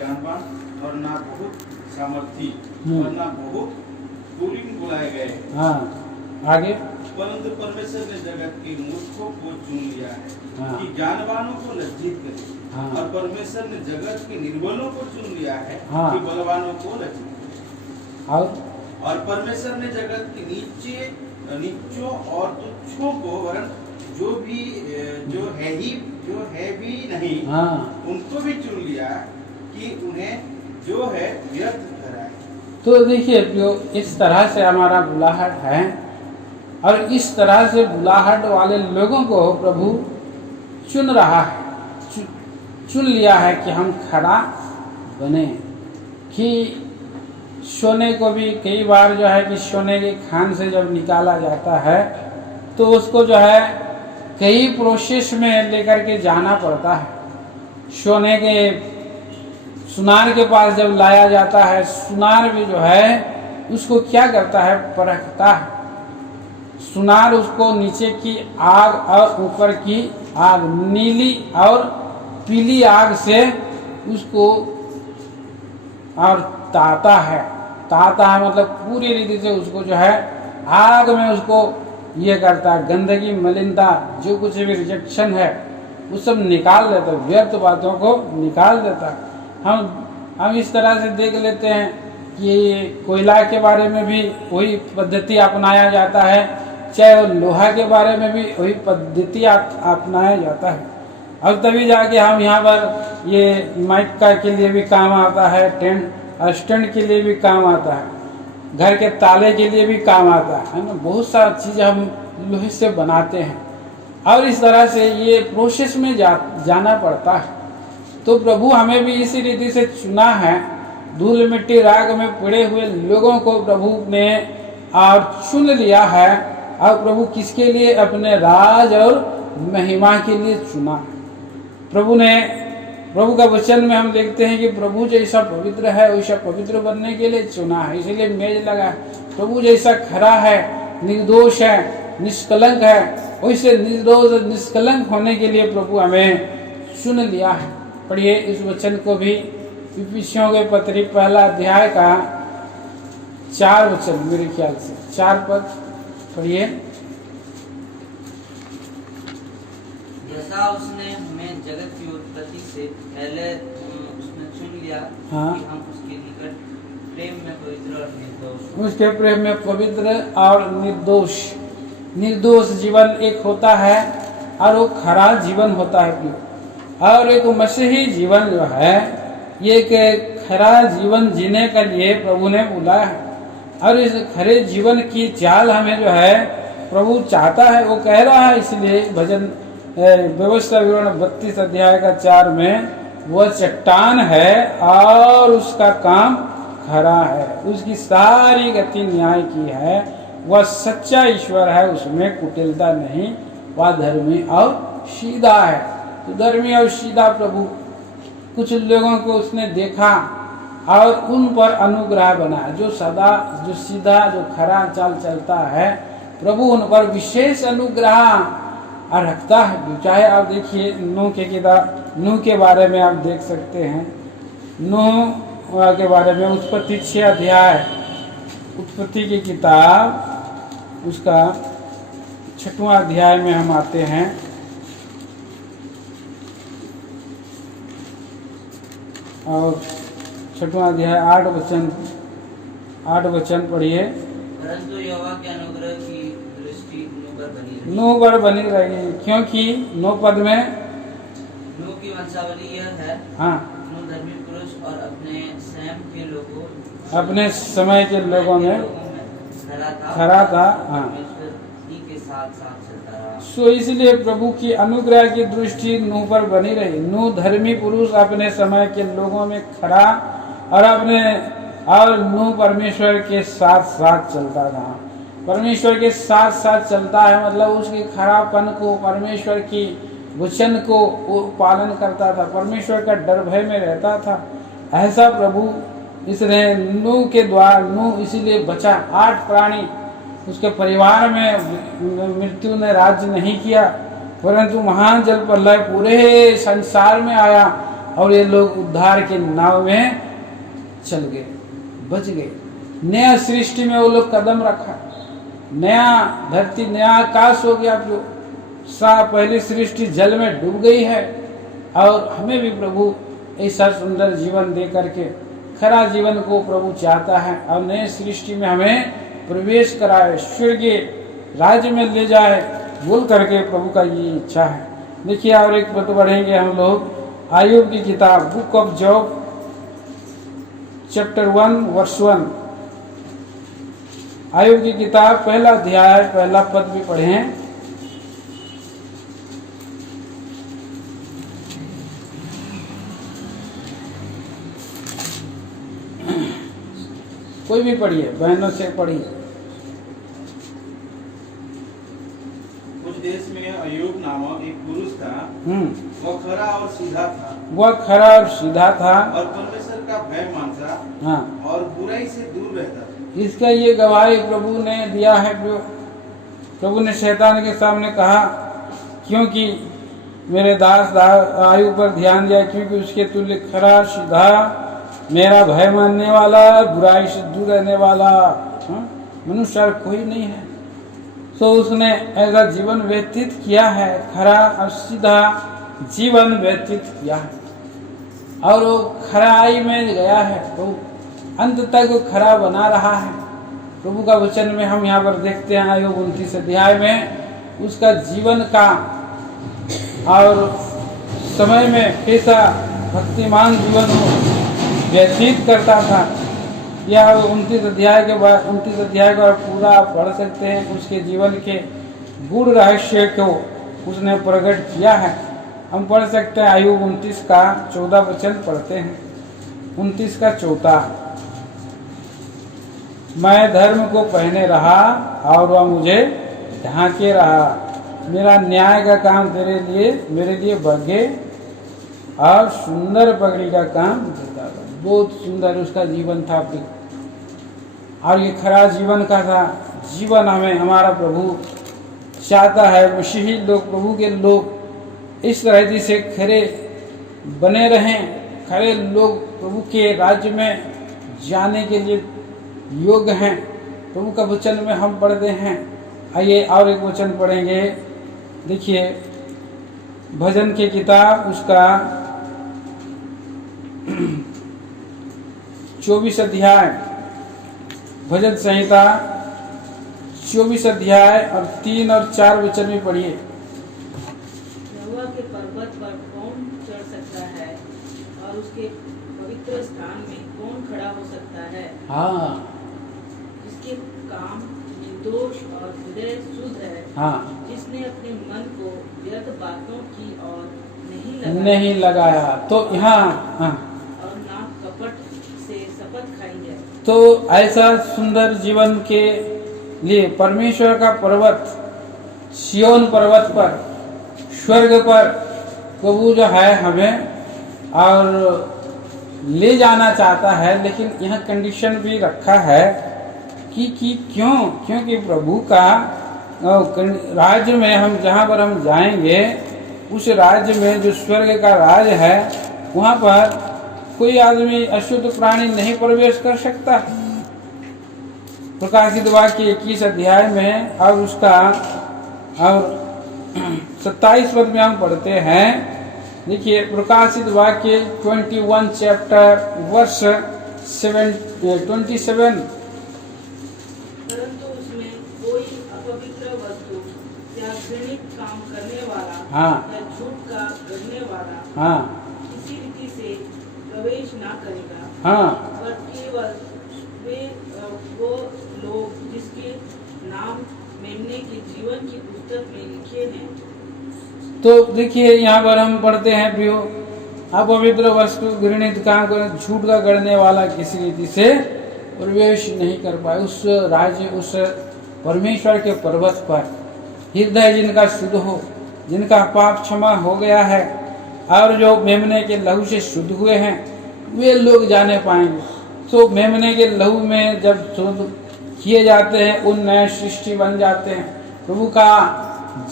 ज्ञानवान और ना बहुत सामर्थी और ना बहुत कुलीन बुलाए गए। हाँ, आगे। परंतु परमेश्वर ने जगत के मूर्खों को चुन लिया है हाँ। कि ज्ञानवानों को लज्जित करे। हाँ। और परमेश्वर ने जगत के निर्बलों को चुन लिया है हाँ। कि बलवानों को लज्जित करे। और परमेश्वर ने जगत के नीचों और तुच्छों को वरन जो है भी नहीं, हाँ। उनको भी चुन लिया कि उन्हें जो है व्यर्थ ठहराए। तो देखिए, जो इस तरह से हमारा बुलाहट है और इस तरह से बुलाहट वाले लोगों को प्रभु चुन रहा है, चुन लिया है कि हम खड़ा बने। कि सोने को भी कई बार जो है कि सोने के खान से जब निकाला जाता है तो उसको जो है कई प्रोसेस में लेकर के जाना पड़ता है। सोने के सुनार के पास जब लाया जाता है, सुनार भी जो है उसको क्या करता है, परखता है। सुनार उसको नीचे की आग और ऊपर की आग, नीली और पीली आग से उसको और ताता है मतलब पूरी रीति से उसको जो है आग में उसको ये करता है। गंदगी, मलिनता, जो कुछ भी रिजेक्शन है वो सब निकाल देता है, व्यर्थ बातों को निकाल देता है। हम इस तरह से देख लेते हैं कि कोयला के बारे में भी वही पद्धति अपनाया जाता है, चाहे लोहा के बारे में भी वही पद्धति अपनाया जाता है। अब तभी जाके हम यहाँ पर ये माइक का के लिए भी काम आता है, टेंट स्टैंड के लिए भी काम आता है, घर के ताले के लिए भी काम आता है ना। बहुत सारी चीज़ें हम लोहे से बनाते हैं और इस तरह से ये प्रोसेस में जाना पड़ता है। तो प्रभु हमें भी इसी रीति से चुना है। धूल मिट्टी राग में पड़े हुए लोगों को प्रभु ने और चुन लिया है। और प्रभु किसके लिए? अपने राज और महिमा के लिए चुना। प्रभु का वचन में हम देखते हैं कि प्रभु जैसा पवित्र है वैसा पवित्र बनने के लिए चुना है, इसीलिए मेज लगा है। प्रभु जैसा खरा है, निर्दोष है, निष्कलंक है, वैसे निर्दोष निष्कलंक होने के लिए प्रभु हमें चुन लिया है। पढ़िए इस वचन को भी, इफिसियों के पत्री 1 अध्याय का 4 वचन, मेरे ख्याल से 4 पद पढ़िए। जैसा उसने हमें जगत की उत्पत्ति से पहले उसने चुन लिया। हाँ। कि हम उसके निकट प्रेम में पवित्र और निर्दोष, उसके प्रेम में पवित्र और निर्दोष जीवन एक होता है और वो खरा जीवन होता है। और एक मसीही जीवन जो है ये एक खरा जीवन जीने के लिए प्रभु ने बुलाया है। और इस खरे जीवन की चाल हमें जो है प्रभु चाहता है, वो कह रहा है। इसलिए भजन व्यवस्था विवरण 32 अध्याय का 4 में वह चट्टान है और उसका काम खरा है, उसकी सारी गति न्याय की है, वह सच्चा ईश्वर है, उसमें कुटिलता नहीं, वह धर्मी और सीधा है। तो धर्मी और सीधा प्रभु कुछ लोगों को उसने देखा और उन पर अनुग्रह बना। जो सीधा, जो खरा चाल चलता है, प्रभु उन पर विशेष अनुग्रह रखता है। चाहे आप देखिए नूह के बारे में आप देख सकते हैं। नूह के बारे में उत्पत्ति 6 अध्याय, उत्पत्ति की किताब उसका 6वां अध्याय में हम आते हैं। और 6वां अध्याय 8 वचन पढ़िए। परंतु यहोवा के अनुग्रह की दृष्टि नूह पर बनी रहेगी, क्योंकि 9 पद में नूह की वंशावली यह है। हाँ, नूह धर्मी पुरुष और अपने समय के लोगों में खरा था। हाँ, के साथ चलता रहा। सो इसलिए प्रभु की अनुग्रह की दृष्टि नूह पर बनी रही। नूह धर्मी पुरुष अपने समय के लोगों में खरा और नूह परमेश्वर के साथ चलता था। परमेश्वर के साथ चलता है मतलब उसके खरापन को, परमेश्वर की वचन को वो पालन करता था, परमेश्वर का डर भय में रहता था। ऐसा प्रभु इसने नूह के द्वारा, नूह इसीलिए बचा। 8 प्राणी उसके परिवार में मृत्यु ने राज्य नहीं किया, परंतु महान जल प्रलय पूरे संसार में आया और ये लोग उद्धार के नाव में चल गए, बच गए। नया सृष्टि में वो लोग कदम रखा, नया धरती, नया आकाश हो गया। जो पहली सृष्टि जल में डूब गई है, और हमें भी प्रभु ऐसा सुंदर जीवन दे करके खरा जीवन को प्रभु चाहता है, और नए सृष्टि में हमें प्रवेश कराए, स्वर्गीय राज्य में ले जाए, बोल करके प्रभु का ये इच्छा है। देखिए और एक बात बढ़ेंगे हम लोग, आयुब की किताब, book of Job chapter 1 verse 1। Ayub की किताब पहला अध्याय पहला पद भी पढ़ें। कोई भी पढ़िए, बहनों से पढ़िए। कुछ देश में अय्यूब नामक एक पुरुष था, वह खरा और सीधा था, वह खरा और सीधा था, और परमेश्वर का भय मानता, हाँ, और बुराई से दूर रहता। इसका ये गवाही प्रभु ने दिया है। प्रभु ने शैतान के सामने कहा, क्योंकि मेरे दास आयु पर ध्यान दिया, क्योंकि उसके तुल्य खरा सीधा, मेरा भय मानने वाला, बुराई से दूर रहने वाला मनुष्य कोई नहीं है। तो उसने ऐसा जीवन व्यतीत किया है, खरा और सीधा जीवन व्यतीत किया है, और वो खराई में गया है, तो अंत तक वो खरा बना रहा है। प्रभु का वचन में हम यहाँ पर देखते हैं, आयोग 29 अध्याय में उसका जीवन का और समय में कैसा भक्तिमान जीवन व्यतीत करता था। यह 29 अध्याय के बाद 29 अध्याय का पूरा पढ़ सकते हैं। उसके जीवन के गूढ़ रहस्य को उसने प्रकट किया है। हम पढ़ सकते हैं आयुब 29 का 14 वचन पढ़ते हैं। 29 का 14, मैं धर्म को पहने रहा और वह मुझे ढांके रहा, मेरा न्याय का काम मेरे लिए बगे और सुंदर पगड़ी का काम देता था। बहुत सुंदर उसका जीवन था, और ये खरा जीवन का था। जीवन हमें हमारा प्रभु चाहता है, मसीही लोग, प्रभु के लोग इस तरह से खरे बने रहें। खरे लोग प्रभु के राज्य में जाने के लिए योग्य हैं। प्रभु का वचन में हम पढ़ते हैं। आइए और एक वचन पढ़ेंगे। देखिए भजन की किताब उसका 24 अध्याय, भजन संहिता 24 अध्याय और 3 और 4 वचन में पढ़िए। यहोवा के पर्वत पर कौन चढ़ सकता है और उसके पवित्र स्थान में कौन खड़ा हो सकता है? हाँ, जिसके काम निर्दोष और हृदय शुद्ध है, हाँ, जिसने अपने मन को व्यर्थ बातों की ओर नहीं लगाया। तो यहाँ हाँ, और ना कपट से शपथ खाई है। तो ऐसा सुंदर जीवन के लिए परमेश्वर का पर्वत, सियोन पर्वत पर, स्वर्ग पर प्रभु जो है हमें और ले जाना चाहता है। लेकिन यह कंडीशन भी रखा है कि क्यों? क्योंकि प्रभु का राज्य में हम जहाँ पर हम जाएंगे, उस राज्य में जो स्वर्ग का राज है, वहाँ पर कोई आदमी अशुद्ध प्राणी नहीं प्रवेश कर सकता। प्रकाशित वाक्य 21 अध्याय में और उसका और 27 पद में हम पढ़ते हैं। देखिए प्रकाशित वाक्य 21 चैप्टर वर्ष 27। परंतु उसमें कोई अपवित्र वस्तु या घृणित काम करने वाला, हाँ, या झूठ का गढ़ने वाला, हाँ, किसी रीति से प्रवेश ना करेगा, हाँ, पर केवल वो लोग जिसके नाम मेमने के जीवन की पुस्तक में लिखे हैं। तो देखिए यहाँ पर हम पढ़ते हैं प्रियो, अपवित्र वस्तु, घृणित काम कर, झूठ का गढ़ने वाला किसी रीति से प्रवेश नहीं कर पाए उस राज्य, उस परमेश्वर के पर्वत पर। हृदय जिनका शुद्ध हो, जिनका पाप क्षमा हो गया है और जो मेमने के लहू से शुद्ध हुए हैं, वे लोग जाने पाएंगे। तो मेमने के लहू में जब शुद्ध किए जाते हैं, उन नए सृष्टि बन जाते हैं। प्रभु का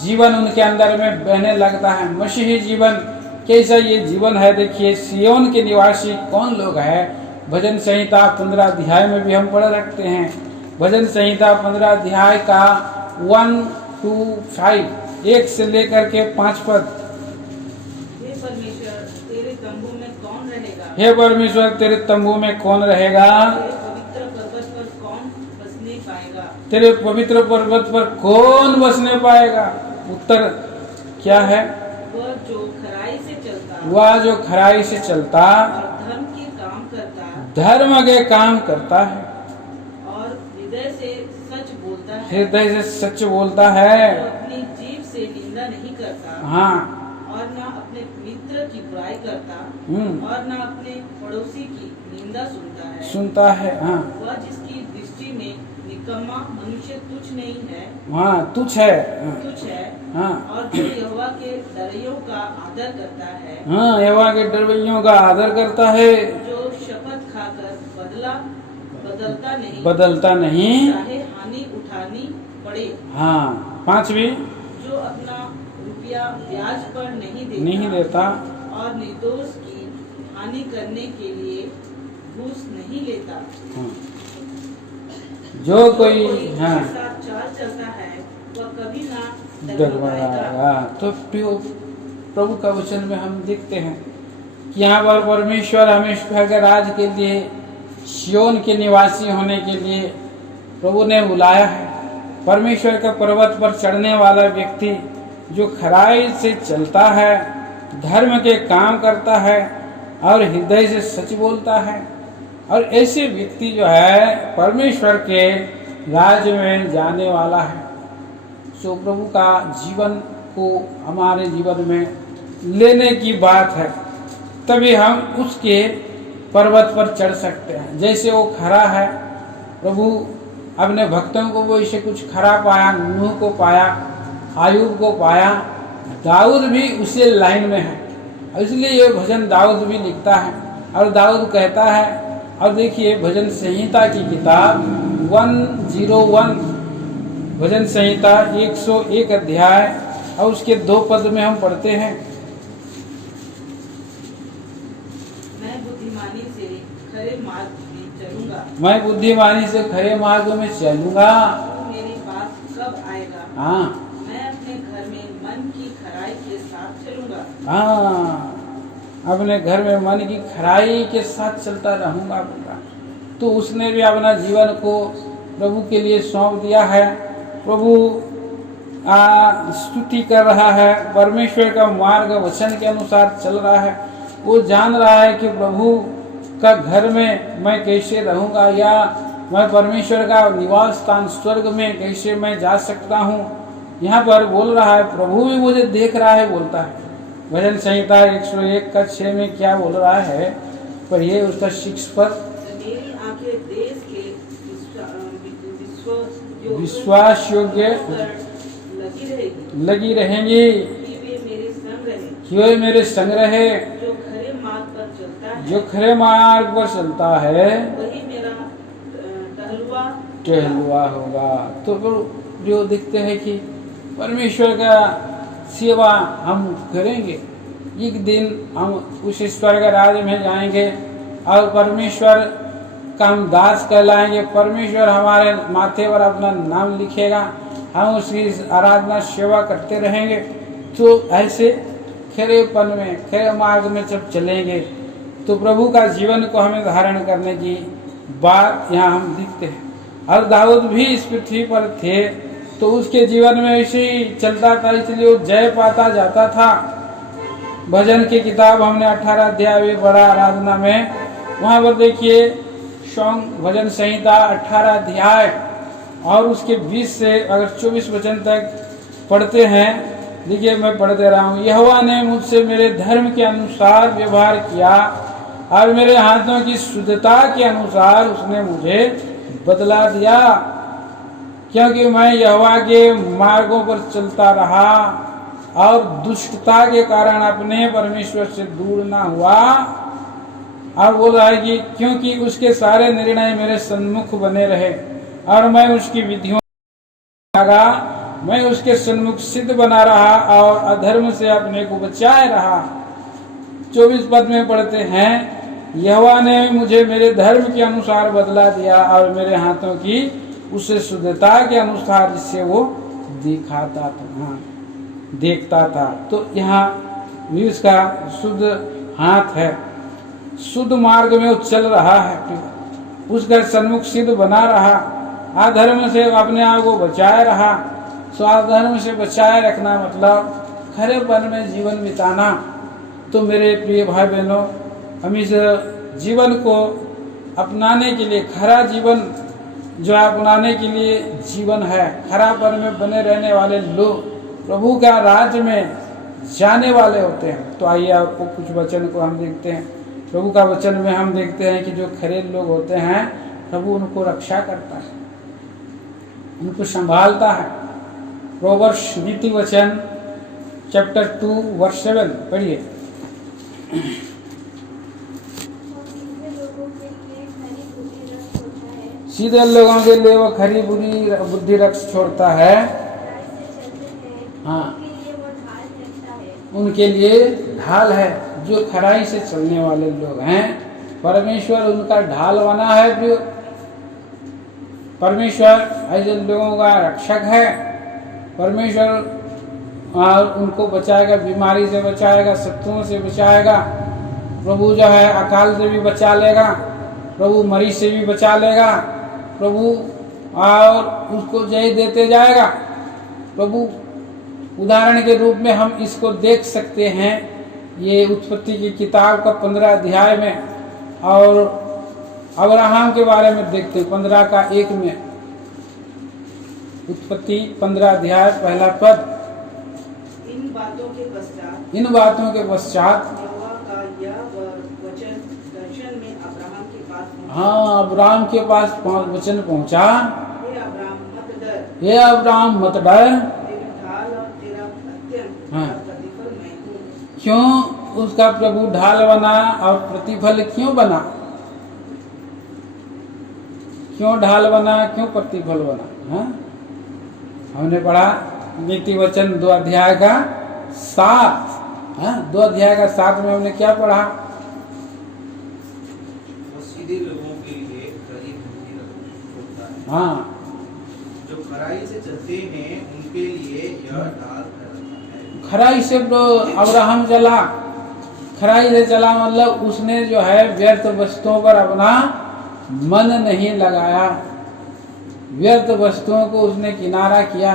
जीवन उनके अंदर में बहने लगता है। मसीही जीवन कैसा ये जीवन है। देखिए सियोन के निवासी कौन लोग हैं। भजन संहिता 15 अध्याय में भी हम पढ़ रखते हैं। भजन संहिता 15 अध्याय का 1 to 5 1 से लेकर के 5 पद। हे परमेश्वर तेरे तंबू में कौन रहेगा। हे परमेश्वर तेरे तंबू में कौन रहेगा। तेरे पवित्र पर्वत पर कौन बसने पाएगा। तेरे पवित्र पर्वत पर कौन बसने पाएगा। उत्तर क्या है। वह जो खराई से चलता वह जो खराई से चलता और धर्म के काम करता धर्म के काम करता है और हृदय से सच बोलता है। हृदय से सच बोलता है। जो अपनी जीभ से निंदा नहीं करता हाँ और न अपने मित्र की बुराई करता और न अपने पड़ोसी की निंदा सुनता है। हाँ वह जिसकी दृष्टि में निकम्मा मनुष्य तुच्छ नहीं है। हाँ तुच्छ है। तुच्छ है। हाँ और जो यहोवा के डरियों का आदर करता है। हाँ यहोवा के डरवैयों का आदर करता है। जो शपथ खाकर बदलता नहीं चाहे हानि उठानी पड़े। हाँ 5वीं जो अपना रुपया ब्याज पर नहीं देता और निर्दोष की हानि करने के लिए घूस नहीं लेता। हाँ। जो कोई हाँ साथ चाल चलता है वह कभी ना डगमगाएगा। तो प्रभु का वचन में हम देखते हैं कि यहाँ पर परमेश्वर हमें स्वर्ग राज के लिए सियोन के निवासी होने के लिए प्रभु ने बुलाया है। परमेश्वर का पर्वत पर चढ़ने वाला व्यक्ति जो खराई से चलता है, धर्म के काम करता है और हृदय से सच बोलता है, और ऐसे व्यक्ति जो है परमेश्वर के राज्य में जाने वाला है। सो प्रभु का जीवन को हमारे जीवन में लेने की बात है, तभी हम उसके पर्वत पर चढ़ सकते हैं। जैसे वो खरा है, प्रभु अपने भक्तों को वो इसे कुछ खरा पाया, नूह को पाया, आयूब को पाया, दाऊद भी उसी लाइन में है। इसलिए ये भजन दाऊद भी लिखता है और दाऊद कहता है। और देखिए भजन संहिता की किताब 101 भजन संहिता 101 अध्याय और उसके 2 पद में हम पढ़ते हैं। मैं बुद्धिमानी से खरे मार्ग में चलूंगा। मैं बुद्धिमानी से खरे मार्ग में चलूंगा। तू मेरे पास कब आएगा। हाँ मैं अपने घर में मन की खराई के साथ चलूंगा। हाँ अपने घर में मन की खराई के साथ चलता रहूंगा बेटा। तो उसने भी अपना जीवन को प्रभु के लिए सौंप दिया है। प्रभु स्तुति कर रहा है, परमेश्वर का मार्ग वचन के अनुसार चल रहा है। वो जान रहा है कि प्रभु का घर में मैं कैसे रहूंगा, या मैं परमेश्वर का निवास स्थान स्वर्ग में कैसे मैं जा सकता हूँ। यहाँ पर बोल रहा है, प्रभु भी मुझे देख रहा है, बोलता है। भजन संहिता 101 का 6 में क्या बोल रहा है, पर ये उसका 6 पर मेरी आंखें देश के विश्वास योग्य लगी रहेंगी कि वे मेरे संग रहे। जो खरे मार्ग पर चलता है, जो खरे मार्ग पर चलता है वही मेरा टहलुआ होगा। तो जो देखते हैं कि परमेश्वर का सेवा हम करेंगे, एक दिन हम उस स्वर्ग राज्य में जाएंगे और परमेश्वर का हम दास कहलाएंगे। परमेश्वर हमारे माथे पर अपना नाम लिखेगा, हम उसकी आराधना सेवा करते रहेंगे। तो ऐसे खरेपन में, खरे मार्ग में जब चलेंगे तो प्रभु का जीवन को हमें धारण करने की बात यहाँ हम देखते हैं। और दाऊद भी इस पृथ्वी पर थे तो उसके जीवन में ऐसे ही चलता था, इसलिए वो जय पाता जाता था। भजन की किताब हमने 18 अध्याय भी पढ़ा आराधना में। वहाँ पर देखिए सॉन्ग भजन संहिता 18 अध्याय और उसके 20 से अगर 24 वचन तक पढ़ते हैं। देखिए मैं पढ़ दे रहा हूँ। यहोवा ने मुझसे मेरे धर्म के अनुसार व्यवहार किया और मेरे हाथों की शुद्धता के अनुसार उसने मुझे बदला दिया, क्योंकि मैं यहोवा के मार्गों पर चलता रहा और दुष्टता के कारण अपने परमेश्वर से दूर ना हुआ। और बोल रहा है कि क्योंकि उसके सारे निर्णय मेरे सन्मुख बने रहे और मैं उसकी विधियों लगा, मैं उसके सन्मुख सिद्ध बना रहा और अधर्म से अपने को बचाए रहा। 24 पद में पढ़ते हैं, यहोवा ने मुझे मेरे धर्म के अनुसार बदला दिया और मेरे हाथों की उसे शुद्धता के अनुसार जिससे वो दिखाता था, हाँ, देखता था। तो यहाँ भी उसका शुद्ध हाथ है, शुद्ध मार्ग में वो चल रहा है, उसका सन्मुख सिद्ध बना रहा, अधर्म से अपने आप को बचाए रहा। स्वाधर्म से बचाए रखना मतलब खरेपन में जीवन बिताना। तो मेरे प्रिय भाई बहनों, हम इस जीवन को अपनाने के लिए, खरा जीवन जो अपनाने के लिए जीवन है, खरापन में बने रहने वाले लोग प्रभु का राज्य में जाने वाले होते हैं। तो आइए आपको कुछ वचन को हम देखते हैं। प्रभु का वचन में हम देखते हैं कि जो खरे लोग होते हैं, प्रभु उनको रक्षा करता है, उनको संभालता है। प्रोवर्ब्स नीति वचन चैप्टर 2 वर्स 7 पढ़िए। सीधे लोगों के लिए वो खरी बुद्धि रख छोड़ता है, हाँ, उनके लिए ढाल है। जो खराई से चलने वाले लोग हैं, परमेश्वर उनका ढाल बना है। जो परमेश्वर ऐसे लोगों का रक्षक है। परमेश्वर और उनको बचाएगा, बीमारी से बचाएगा, शत्रुओं से बचाएगा। प्रभु जो है अकाल से भी बचा लेगा, प्रभु मरीज से भी बचा लेगा, प्रभु और उसको जय देते जाएगा। प्रभु उदाहरण के रूप में हम इसको देख सकते हैं, ये उत्पत्ति की किताब का 15 अध्याय में, और अब्राहम के बारे में देखते हैं 15 का 1 में। उत्पत्ति 15 अध्याय पहला पद। इन बातों के पश्चात यहोवा का यह वचन दर्शन में अब्राहम के पास पहुंचा। हाँ, अब्राहम के पास वचन पहुंचा, हे अब्राहम मत डर, हे अब्राहम मत डर, तेरी ढाल और तेरा अत्यंत हाँ। प्रतिफल मैं हूँ। क्यों उसका प्रभु ढाल बना और प्रतिफल क्यों बना? क्यों ढाल बना, क्यों प्रतिफल बना? हाँ? हमने पढ़ा नीति वचन 2 अध्याय का 7, हाँ, 2 अध्याय का 7 में हमने क्या पढ़ा? सीधे लोगों के लिए खरी बुद्धि होता है, हाँ, जो खराई से चलते हैं उनके लिए यह ढाल ठहरता है। खराई से अब्राहम चला, खराई से चला मतलब उसने जो है व्यर्थ वस्तुओं पर अपना मन नहीं लगाया, व्यर्थ वस्तुओं को उसने किनारा किया।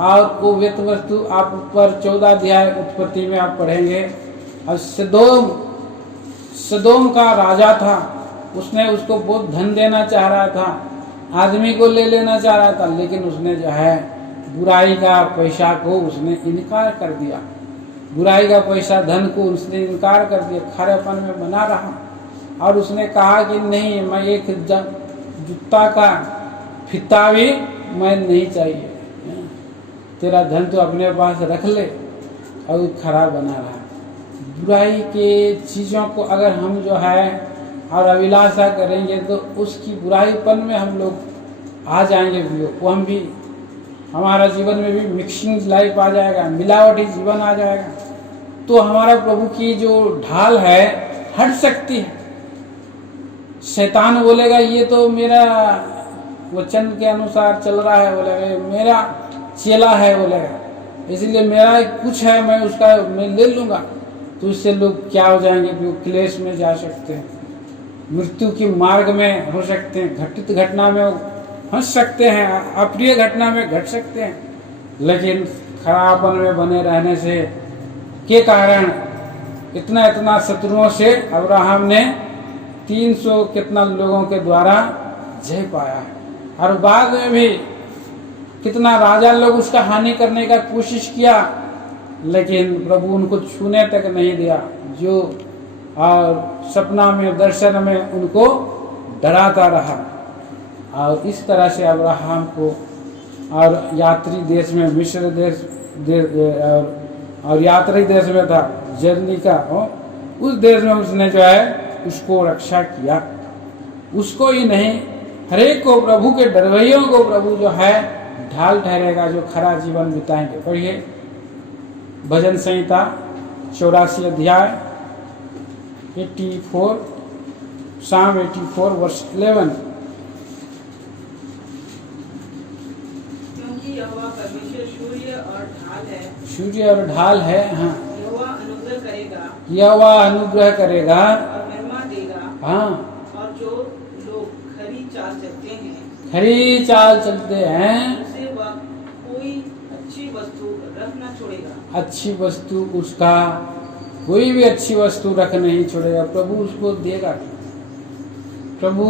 और वो व्यर्थ वस्तु आप ऊपर 14 अध्याय उत्पत्ति में आप पढ़ेंगे। और सदोम का राजा था, उसने उसको बहुत धन देना चाह रहा था, आदमी को ले लेना चाह रहा था, लेकिन उसने जो है बुराई का पैसा को उसने इनकार कर दिया, बुराई का पैसा धन को उसने इनकार कर दिया, खरेपन में बना रहा। और उसने कहा कि नहीं, मैं एक जूता का फिता भी मैं नहीं चाहिए, तेरा धन तो अपने पास रख ले। और खराब बना रहा। बुराई के चीज़ों को अगर हम जो है और अभिलाषा करेंगे तो उसकी बुराईपन में हम लोग आ जाएंगे, वो हम भी, हमारा जीवन में भी मिक्सिंग लाइफ आ जाएगा, मिलावटी जीवन आ जाएगा। तो हमारा प्रभु की जो ढाल है हट सकती है। शैतान बोलेगा ये तो मेरा वचन के अनुसार चल रहा है, बोलेगा मेरा चेला है, बोलेगा इसलिए मेरा कुछ है मैं उसका मैं ले लूँगा। तो इससे लोग क्या हो जाएंगे, वो क्लेश में जा सकते हैं, मृत्यु की मार्ग में हो सकते हैं, घटित घटना में फंस सकते हैं, अप्रिय घटना में घट सकते हैं। लेकिन खराबपन में बने रहने से के कारण इतना शत्रुओं से अब्राहम ने 300 कितना लोगों के द्वारा जय पाया है। और बाद में भी कितना राजा लोग उसका हानि करने का कोशिश किया, लेकिन प्रभु उनको छूने तक नहीं दिया। जो और सपना में, दर्शन में उनको डराता रहा। और इस तरह से अब्राहम को और यात्री देश में, मिस्र देश और यात्री देश में था, जर्नी का उस देश में उसने जो है उसको रक्षा किया। उसको ही नहीं, हरेक को, प्रभु के डरवैयों को प्रभु जो है ढाल ठहरेगा, जो खरा जीवन बिताएंगे। पढ़िए भजन संहिता 84 अध्याय 84 Psalm 84 verse 11। क्योंकि यहोवा परमेश्वर सूर्य और ढाल है, सूर्य और ढाल है। हाँ, यहोवा अनुग्रह करेगा यहोवा अनुग्रह करेगा। और महिमा देगा। हाँ, और जो लोग खरी चाल चलते हैं खरी चाल चलते हैं, उसे वह कोई अच्छी वस्तु रख न छोड़ेगा। अच्छी वस्तु उसका कोई भी अच्छी वस्तु रख नहीं छोड़ेगा। प्रभु उसको देगा। प्रभु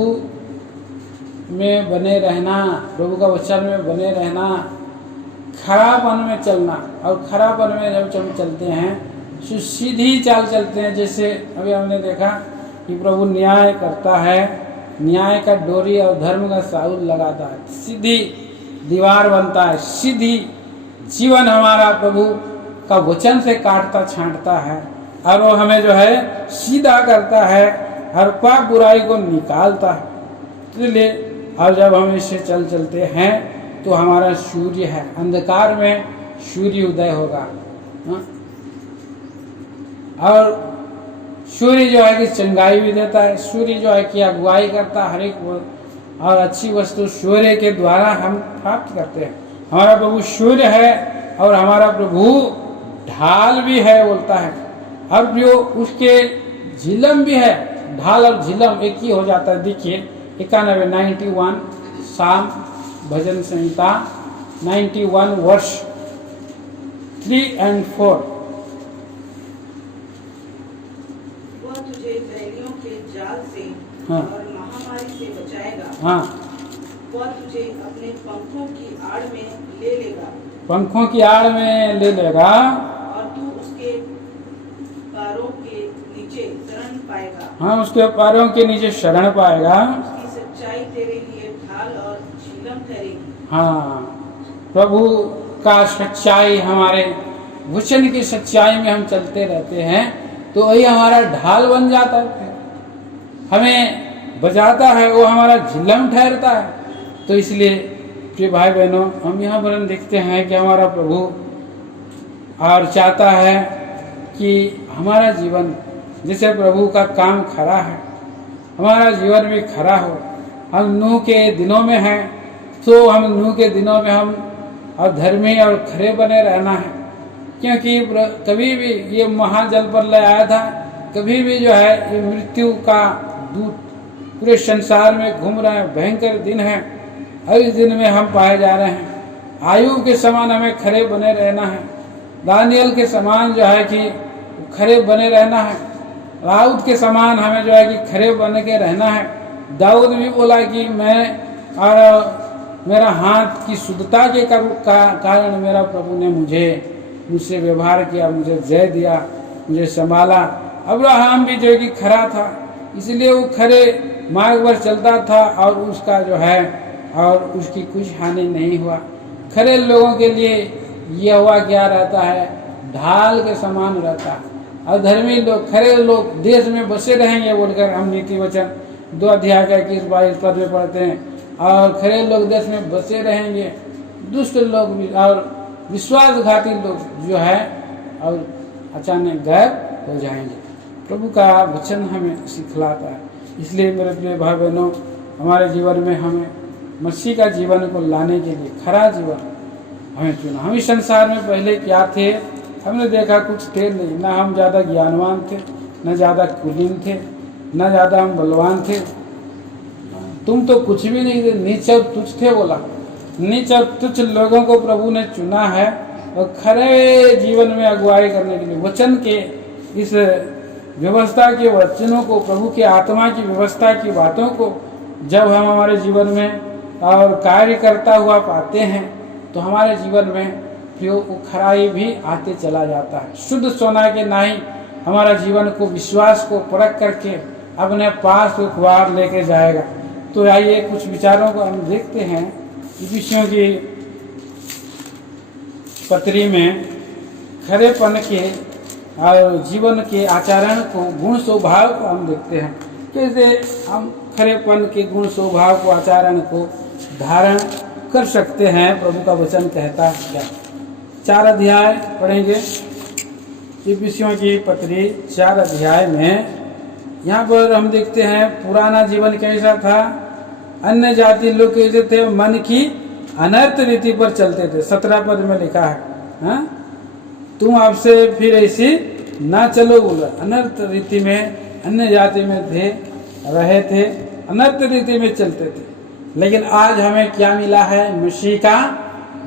में बने रहना, प्रभु का वचन में बने रहना, खराबन में चलना। और खराबन में जब हम चलते हैं तो सीधी चाल चलते हैं। जैसे अभी हमने देखा कि प्रभु न्याय करता है, न्याय का डोरी और धर्म का साउल लगाता है, सीधी दीवार बनता है, सीधी जीवन हमारा प्रभु का वचन से काटता छांटता है और वो हमें जो है सीधा करता है, हर पाप बुराई को निकालता है। इसलिए और जब हम इससे चलते हैं तो हमारा सूर्य है, अंधकार में सूर्य उदय होगा। हाँ? और सूर्य जो है कि चंगाई भी देता है, सूर्य जो है कि अगुवाई करता है हर एक और अच्छी वस्तु सूर्य के द्वारा हम प्राप्त करते हैं। हमारा प्रभु सूर्य है और हमारा प्रभु ढाल भी है बोलता है। और जो उसके झिलम भी है, ढाल और झिलम एक ही हो जाता है। देखिए 91 साम भजन संहिता 91 वर्ष 3 and 4। वह तुझे पहलियों के जाल से हाँ। और महामारी से बचाएगा। हाँ, वह तुझे अपने पंखों की आड़ में ले लेगा पंखों की आड़ में ले लेगा और तू उसके पैरों के नीचे शरण पाएगा। हाँ, उसके पैरों के नीचे शरण पाएगा। उसकी सच्चाई तेरे लिए ढाल और झिलम ठहरेगी। हाँ, प्रभु का सच्चाई, हमारे वचन की सच्चाई में हम चलते रहते हैं तो वही हमारा ढाल बन जाता है, हमें बचाता है, वो हमारा झिलम ठहरता है। तो इसलिए प्रिय भाई बहनों, हम यहाँ पर देखते हैं कि हमारा प्रभु और चाहता है कि हमारा जीवन, जैसे प्रभु का काम खरा है, हमारा जीवन भी खरा हो। हम नूह के दिनों में हैं तो हम नूह के दिनों में हम और धर्मी और खरे बने रहना है। क्योंकि कभी भी ये महाजल प्रलय आया था, कभी भी जो है ये मृत्यु का दूत पूरे संसार में घूम रहे हैं, भयंकर दिन है और इस दिन में हम पाए जा रहे हैं। आयु के समान हमें खरे बने रहना है, दानियल के समान जो है कि खरे बने रहना है, दाऊद के समान हमें जो है कि खरे बन के रहना है। दाऊद भी बोला कि मैं और मेरा हाथ की शुद्धता के कारण मेरा प्रभु ने मुझसे व्यवहार किया, मुझे जय दिया, मुझे संभाला। अब्राहम भी जो है कि खरा था, इसलिए वो खरे मार्ग पर चलता था और उसका जो है और उसकी कुछ हानि नहीं हुआ। खरे लोगों के लिए यह हुआ क्या रहता है, ढाल के समान रहता है। और धर्मी लोग, खरे लोग देश में बसे रहेंगे बोलकर हम नीति वचन 2 अध्याय का 21-22 पद में पढ़ते हैं। और खरे लोग देश में बसे रहेंगे, दुष्ट लोग भी और विश्वासघाती लोग जो है और अचानक गायब हो जाएंगे। प्रभु का वचन हमें सिखलाता है। इसलिए मेरे प्रिय भाई बहनों, हमारे जीवन में हमें मसीह का जीवन को लाने के लिए खरा जीवन हमें चुना। हम इस संसार में पहले क्या थे, हमने देखा कुछ थे नहीं, ना हम ज़्यादा ज्ञानवान थे, न ज़्यादा कुलीन थे, न ज़्यादा हम बलवान थे। तुम तो कुछ भी नहीं थे, नीच और तुच्छ थे बोला। नीच और तुच्छ लोगों को प्रभु ने चुना है और खरे जीवन में अगुवाई करने के लिए वचन के इस व्यवस्था के वचनों को, प्रभु के आत्मा की व्यवस्था की बातों को जब हम हमारे जीवन में और कार्य करता हुआ पाते हैं तो हमारे जीवन में वो खराई भी आते चला जाता है। शुद्ध सोना के नहीं हमारा जीवन को, विश्वास को परख करके अपने पास उपहार लेके जाएगा। तो आइए कुछ विचारों को हम देखते हैं। इफिसियों की पत्री में खरेपन के और जीवन के आचरण को, गुण स्वभाव को हम देखते हैं। कैसे हम खरेपन के गुण स्वभाव को, आचरण को धारण कर सकते हैं। प्रभु का वचन कहता है क्या, 4 अध्याय पढ़ेंगे। इफिसियों की पत्री 4 अध्याय में यहाँ पर हम देखते हैं पुराना जीवन कैसा था। अन्य जाति लोग कैसे थे, मन की अनर्थ रीति पर चलते थे। 17 पद में लिखा है, हाँ? तुम आपसे फिर ऐसी ना चलो बोला। अनर्थ रीति में अन्य जाति में थे, रहे थे, अनर्थ रीति में चलते थे। लेकिन आज हमें क्या मिला है? मसीह का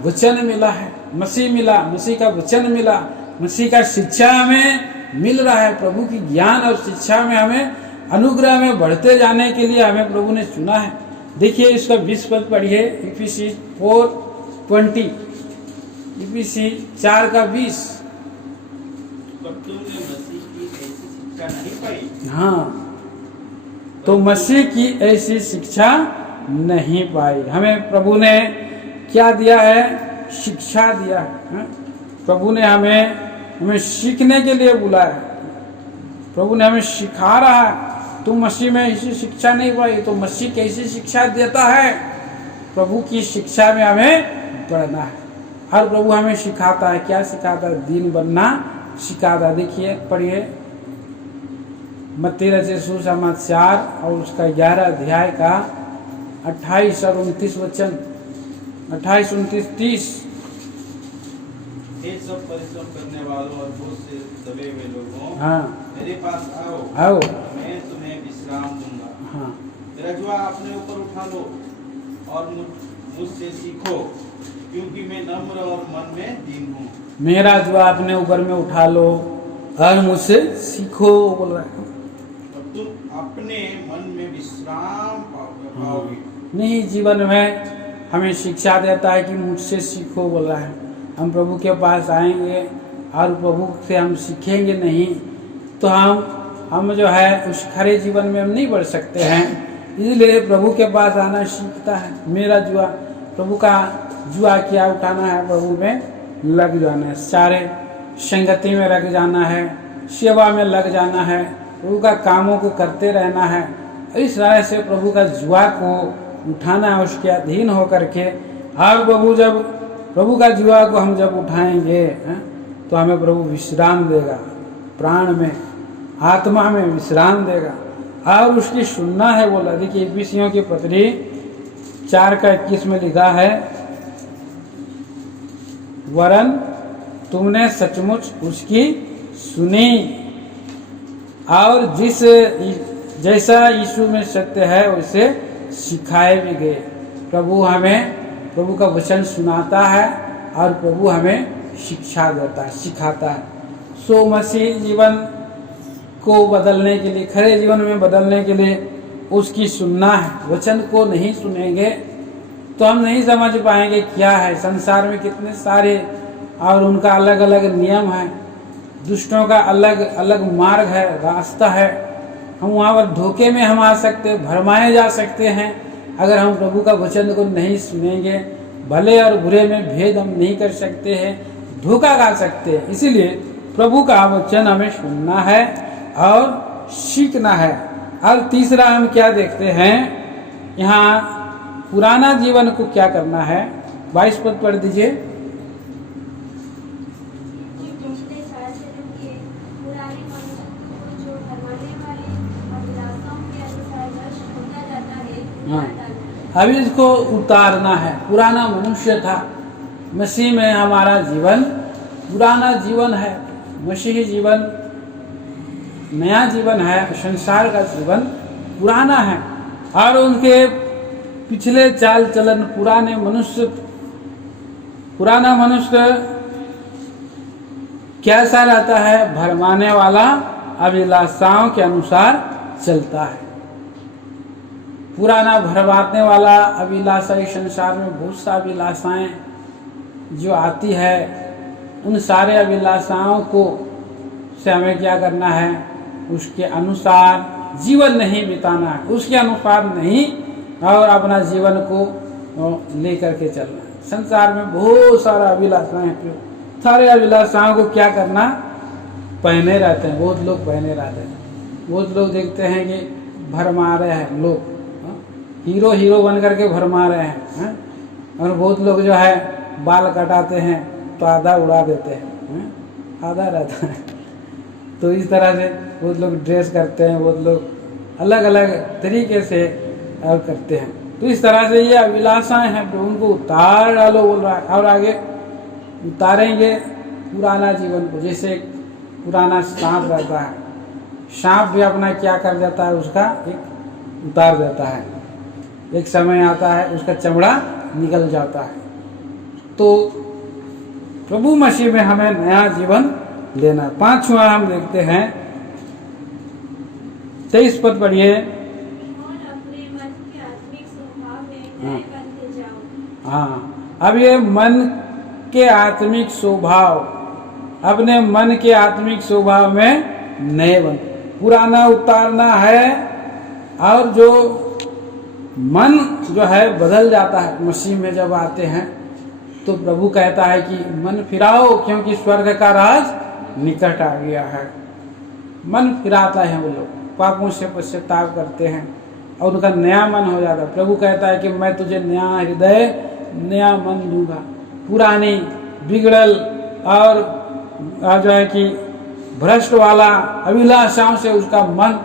वचन मिला है, मसीह मिला, मसीह का वचन मिला, मसीह का शिक्षा हमें मिल रहा है। प्रभु की ज्ञान और शिक्षा में हमें अनुग्रह में बढ़ते जाने के लिए हमें प्रभु ने चुना है। देखिए इसका 20 पद पढ़िए, इफिसी 4:20, इफिसी 4 का 20। पर तुमने मसीह की ऐसी शिक्षा नहीं पाई। हाँ, तो मसीह की ऐसी शिक्षा नहीं पाई। हमें प्रभु ने क्या दिया है? शिक्षा दिया है। प्रभु ने हमें सीखने के लिए बुलाया। प्रभु ने हमें सिखा रहा है। तुम मसीह में ऐसी शिक्षा नहीं पाई तो मसीह कैसी शिक्षा देता है? प्रभु की शिक्षा में हमें बढ़ना है। और प्रभु हमें सिखाता है। क्या सिखाता है? दीन बनना सिखाता है। देखिए पढ़िए मत्ती रचित सुसमाचार और उसका 11 अध्याय का 28 और 29 वचन, 28, 29, 30। हे सब परिश्रम करने वालों और बोझ से दबे हुए लोगों, हाँ, मेरे पास आओ, आओ, मैं तुम्हें विश्राम दूंगा। हाँ, मेरा जुआ अपने ऊपर उठा लो और मुझसे सीखो, क्योंकि मैं नम्र और मन में दीन हूँ। मेरा जुआ अपने ऊपर में उठा लो और मुझसे सीखो बोल रहा है। और तुम अपने मन में विश्राम पाओगे। नहीं, जीवन में हमें शिक्षा देता है कि मुझसे सीखो बोल रहा है। हम प्रभु के पास आएंगे और प्रभु से हम सीखेंगे नहीं तो हम जो है उस खरे जीवन में हम नहीं बढ़ सकते हैं। इसलिए प्रभु के पास आना सीखता है। मेरा जुआ, प्रभु का जुआ क्या उठाना है? प्रभु में लग जाना है, सारे संगति में लग जाना है, सेवा में लग जाना है, प्रभु का कामों को करते रहना है। इस तरह से प्रभु का जुआ को उठाना है, उसके अधीन होकर के। और प्रभु का जुआ को हम जब उठाएंगे तो हमें प्रभु विश्राम देगा, प्राण में, आत्मा में विश्राम देगा और उसकी सुनना है बोला। देखिए इफिसियों की पत्री 4 का 21 में लिखा है, वरन तुमने सचमुच उसकी सुनी और जैसा यीशु में सत्य है वैसे सिखाए भी गए। प्रभु हमें प्रभु का वचन सुनाता है और प्रभु हमें शिक्षा देता है, सिखाता है। सो मसीह जीवन को बदलने के लिए, खरे जीवन में बदलने के लिए उसकी सुनना है। वचन को नहीं सुनेंगे तो हम नहीं समझ पाएंगे क्या है संसार में, कितने सारे और उनका अलग अलग नियम है, दुष्टों का अलग अलग मार्ग है, रास्ता है। हम वहाँ पर धोखे में हम आ सकते हैं, भरमाए जा सकते हैं अगर हम प्रभु का वचन को नहीं सुनेंगे। भले और बुरे में भेद हम नहीं कर सकते हैं, धोखा खा सकते हैं। इसीलिए प्रभु का वचन हमें सुनना है और सीखना है। और तीसरा हम क्या देखते हैं यहाँ, पुराना जीवन को क्या करना है? 22 पद पढ़ दीजिए। हाँ, अभी इसको उतारना है। पुराना मनुष्य था, मसीह में हमारा जीवन पुराना जीवन है, मसीही जीवन नया जीवन है, संसार का जीवन पुराना है। और उनके पिछले चाल चलन पुराना मनुष्य कैसा रहता है? भरमाने वाला, अभिलाषाओं के अनुसार चलता है। पुराना भरमाने वाला अभिलाषा, इस संसार में बहुत सा अभिलाषाएं जो आती है, उन सारे अभिलाषाओं को से हमें क्या करना है? उसके अनुसार जीवन नहीं बिताना है, उसके अनुसार नहीं, और अपना जीवन को लेकर के चलना है। संसार में बहुत सारा अभिलाषाएं, सारे अभिलाषाओं को क्या करना? पहने रहते हैं। बहुत लोग पहने रहते हैं। बहुत लोग देखते हैं कि भरमा रहे हैं, लोग हीरो बन करके भरमा रहे हैं। और बहुत लोग जो है बाल कटाते हैं तो आधा उड़ा देते हैं, आधा रहता है। तो इस तरह से वो लोग ड्रेस करते हैं, वो लोग अलग अलग तरीके से और करते हैं। तो इस तरह से ये अभिलाषाएं हैं, तो उनको उतार डालो बोल रहा है। और आगे उतारेंगे पुराना जीवन को, जैसे पुराना सांप रहता है, सांप भी अपना क्या कर जाता है, उसका एक उतार देता है, एक समय आता है उसका चमड़ा निकल जाता है। तो प्रभु मसीह में हमें नया जीवन लेना है। 5वां हम देखते हैं, 23 पद पढ़िए। हाँ, अब ये मन के आत्मिक स्वभाव, अपने मन के आत्मिक स्वभाव में नए बन, पुराना उतारना है। और जो मन जो है बदल जाता है मसीह में जब आते हैं, तो प्रभु कहता है कि मन फिराओ, क्योंकि स्वर्ग का राज निकट आ गया है। मन फिराता है, वो लोग पापों से पश्चाताप करते हैं और उनका नया मन हो जाता है। प्रभु कहता है कि मैं तुझे नया हृदय, नया मन दूंगा। पुरानी बिगड़ल और जो है कि भ्रष्ट वाला अभिलाषाओं से उसका मन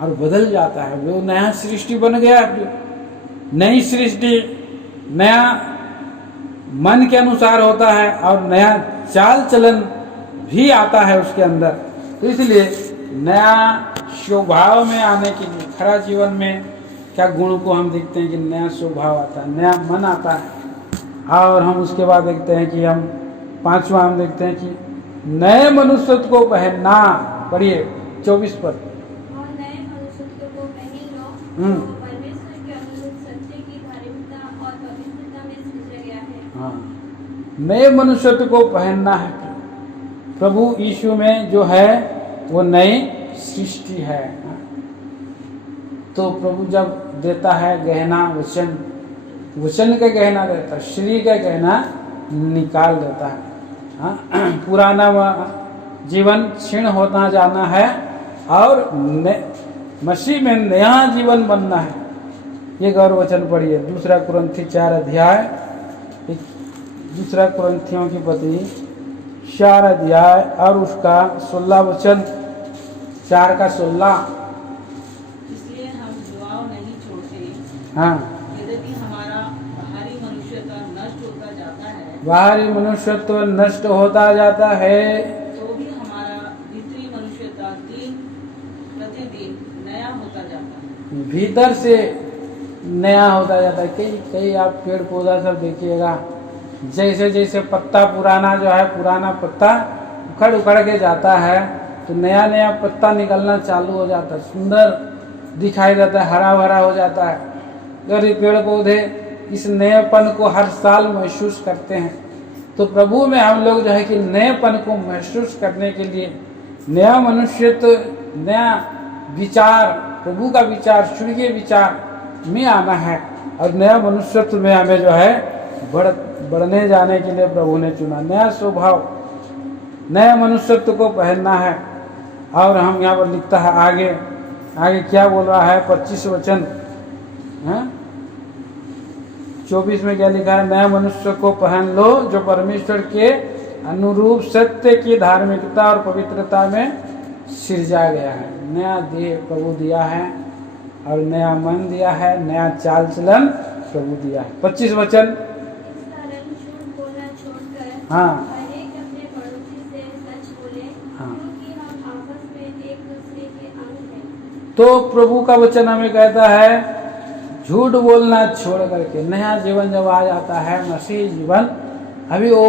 और बदल जाता है, वो नया सृष्टि बन गया। नई सृष्टि नया मन के अनुसार होता है और नया चाल चलन भी आता है उसके अंदर। तो इसलिए नया स्वभाव में आने के लिए, खरा जीवन में क्या गुणों को हम देखते हैं कि नया स्वभाव आता है, नया मन आता है। और हम उसके बाद देखते हैं कि हम 5वां हम देखते हैं कि नए मनुष्यत्व को पहनना। पढ़िए 24 पद। और नए मनुष्यत्व को पहन लो, जो परमेश्वर के अनुरूप सत्य की धार्मिकता और पवित्रता में सृजा गया है। हाँ, नए मनुष्यत्व को पहनना है। प्रभु यीशु में जो है वो नई सृष्टि है। तो प्रभु जब देता है गहना, वचन, वचन का गहना देता है, शरीर का गहना निकाल देता है। हाँ, पुराना जीवन क्षीण होता जाना है और मसीह में नया जीवन बनना है। ये गौर वचन पढ़िए 2 कुरिन्थी 4 अध्याय, 2 कुरिन्थियों की पत्री 4 अध्याय और उसका 16 वचन, 4 का 16। इसलिए हम दुआओं नहीं छोड़ते। हाँ, यद्यपि हमारा बाहरी मनुष्यता नष्ट होता जाता है, बाहरी मनुष्यत्व नष्ट होता जाता है, तो भी हमारा भीतरी मनुष्यता दिन प्रतिदिन नया होता जाता है। भीतर से नया होता जाता है। कई आप पेड़ पौधा सब देखिएगा, जैसे जैसे पत्ता पुराना जो है, पुराना पत्ता उखड़ उखड़ के जाता है, तो नया नया पत्ता निकलना चालू हो जाता है, सुंदर दिखाई देता है, हरा भरा हो जाता है। अगर ये पेड़ पौधे इस नएपन को हर साल महसूस करते हैं, तो प्रभु में हम लोग जो है कि नएपन को महसूस करने के लिए नया मनुष्यत्व, नया विचार, प्रभु का विचार, स्वर्गीय विचार में आना है और नया मनुष्यत्व में हमें जो है बढ़ने जाने के लिए प्रभु ने चुना। नया स्वभाव, नया मनुष्यत्व को पहनना है। और हम यहाँ पर लिखता है आगे क्या बोल रहा है, 25 वचन, 24 में क्या लिखा है, नया मनुष्य को पहन लो जो परमेश्वर के अनुरूप सत्य की धार्मिकता और पवित्रता में सिरजा गया है। नया देह प्रभु दिया है और नया मन दिया है, नया चाल चलन प्रभु दिया है। 25 वचन, इस कारण झूठ बोलना छोड़कर हाँ, हर एक अपने पड़ोसी से सच बोले, हाँ। क्योंकि हम आपस में एक दूसरे के अंग हैं। तो प्रभु का वचन हमें कहता है झूठ बोलना छोड़ करके नया जीवन जब आ जाता है, मसीह जीवन, अभी वो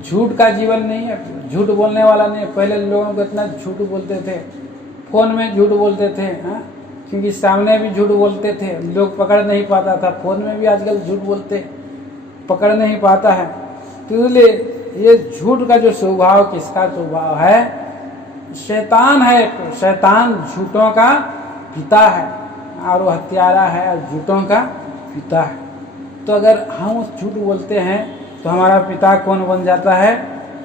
झूठ का जीवन नहीं है, झूठ बोलने वाला नहीं है। पहले लोगों को इतना झूठ बोलते थे, फोन में झूठ बोलते थे, हाँ, क्योंकि सामने भी झूठ बोलते थे, लोग पकड़ नहीं पाता था। फोन में भी आजकल झूठ बोलते, पकड़ नहीं पाता है। तो इसलिए ये झूठ का जो स्वभाव, किसका स्वभाव है, शैतान है। शैतान झूठों का पिता है और वो हत्यारा है और झूठों का पिता है। तो अगर हम झूठ बोलते हैं तो हमारा पिता कौन बन जाता है,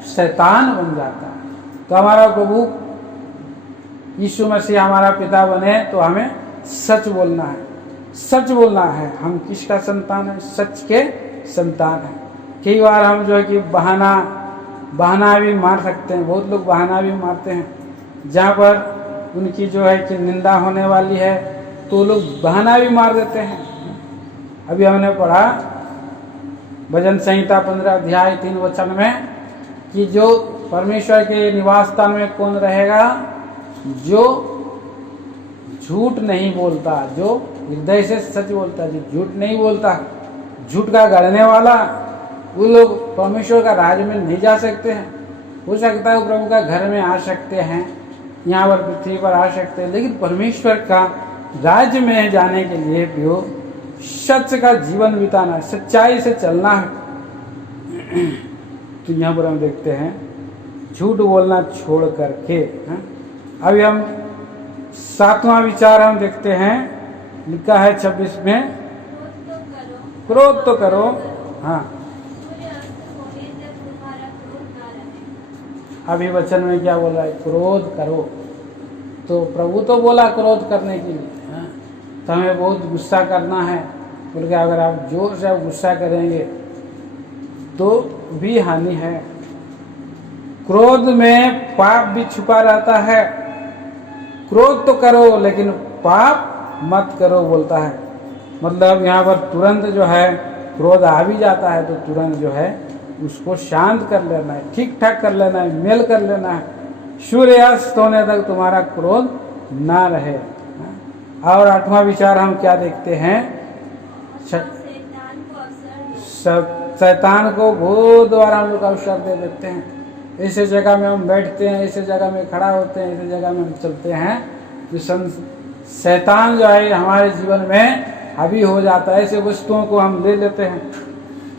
शैतान बन जाता है। तो हमारा प्रभु यीशु मसीह हमारा पिता बने तो हमें सच बोलना है, सच बोलना है। हम किसका संतान है, सच के संतान है। कई बार हम जो है कि बहाना बहाना भी मार सकते हैं, बहुत लोग बहाना भी मारते हैं। जहाँ पर उनकी जो है कि निंदा होने वाली है तो लोग बहाना भी मार देते हैं। अभी हमने पढ़ा भजन संहिता 15 अध्याय 3 वचन में कि जो परमेश्वर के निवास स्थान में कौन रहेगा, जो झूठ नहीं बोलता, जो हृदय से सच बोलता, जो झूठ नहीं बोलता, झूठ का गढ़ने वाला, वो लोग परमेश्वर का राज्य में नहीं जा सकते हैं। हो सकता है वो प्रभु का घर में आ सकते हैं, यहाँ पर पृथ्वी पर आ सकते हैं, लेकिन परमेश्वर का राज्य में जाने के लिए भी हो सच का जीवन बिताना, सच्चाई से चलना है। तो यहाँ पर हम देखते हैं झूठ बोलना छोड़ करके। अभी हम 7वां विचार हम देखते हैं, लिखा है 26 में, क्रोध तो करो। हाँ, अभी वचन में क्या बोला है, क्रोध करो। तो प्रभु तो बोला क्रोध करने के लिए, तो हमें बहुत गुस्सा करना है, बोल अगर आप जोर से गुस्सा करेंगे तो भी हानि है। क्रोध में पाप भी छुपा रहता है। क्रोध तो करो लेकिन पाप मत करो बोलता है। मतलब यहाँ पर तुरंत जो है क्रोध आ भी जाता है तो तुरंत जो है उसको शांत कर लेना है, ठीक ठाक कर लेना है, मेल कर लेना है, सूर्यास्त होने तक तुम्हारा क्रोध ना रहे। और 8वां विचार हम क्या देखते हैं, शैतान को बहुत बार हम लोग अवसर दे देते हैं। ऐसे जगह में हम बैठते हैं, ऐसे जगह में खड़ा होते हैं, ऐसे जगह में हम चलते हैं तो शैतान जो है हमारे जीवन में हावी हो जाता है। ऐसे वस्तुओं को हम ले लेते हैं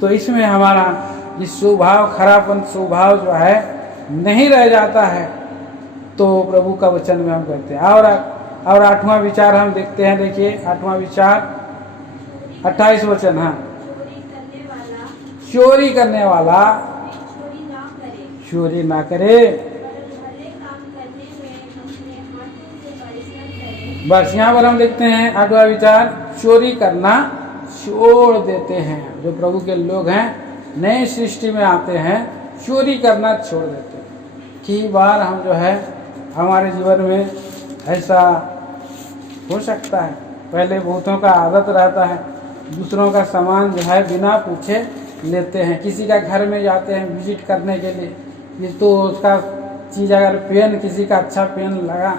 तो इसमें हमारा ये स्वभाव, खराबन स्वभाव जो है नहीं रह जाता है। तो प्रभु का वचन में हम कहते हैं। और 8वां विचार हम देखते हैं, देखिए 8वां विचार 28 वचन। हाँ, चोरी करने वाला चोरी ना करे, बस यहाँ पर हम देखते हैं 8वां विचार, चोरी करना छोड़ देते हैं। जो प्रभु के लोग हैं, नई सृष्टि में आते हैं, चोरी करना छोड़ देते हैं। कई बार हम जो है हमारे जीवन में ऐसा हो सकता है, पहले बहुतों का आदत रहता है दूसरों का सामान जो है बिना पूछे लेते हैं। किसी का घर में जाते हैं विजिट करने के लिए, ये तो उसका चीज़ अगर पेन, किसी का अच्छा पेन लगा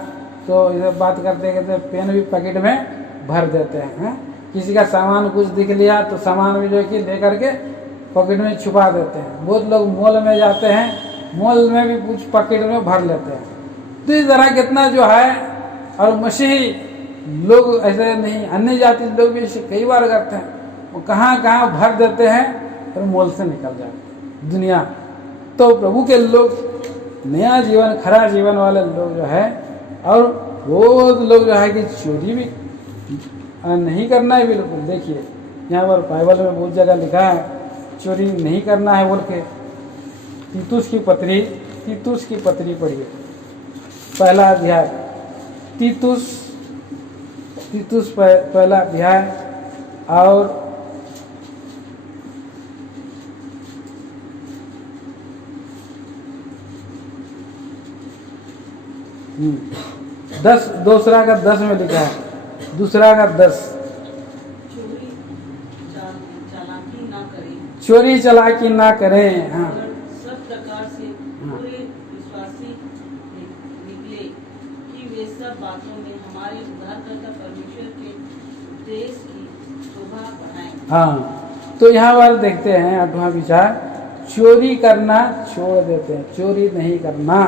तो इधर बात करते करते पेन भी पैकेट में भर देते हैं। किसी का सामान कुछ दिख लिया तो सामान भी जो कि ले करके पॉकेट में छुपा देते हैं। बहुत लोग मॉल में जाते हैं, मॉल में भी कुछ पॉकेट में भर लेते हैं। तो इस तरह कितना जो है, और मसीही लोग ऐसे नहीं, अन्य जाति लोग भी ऐसे कई बार करते हैं, वो कहाँ कहाँ भर देते हैं और मॉल से निकल जाते दुनिया। तो प्रभु के लोग नया जीवन, खरा जीवन वाले लोग जो है, और बहुत लोग जो है कि चोरी भी नहीं करना है बिल्कुल। देखिए यहाँ पर बाइबल में बहुत जगह लिखा है चोरी नहीं करना है बोल के। तीतुस की पत्री पढ़िए, पहला अध्याय, तीतुस पहला अध्याय और 10, दूसरा का 10 में लिखा है, दूसरा का 10, चोरी चालाकी ना करें। हाँ, सब प्रकार से पूरे विश्वासी निकले कि वे सब बातों में हमारे उद्धारकर्ता परमेश्वर के उद्देश्य की शोभा बढ़ाएं। हाँ, तो यहाँ पर देखते हैं 8वां विचार, चोरी करना छोड़ देते हैं, चोरी नहीं करना।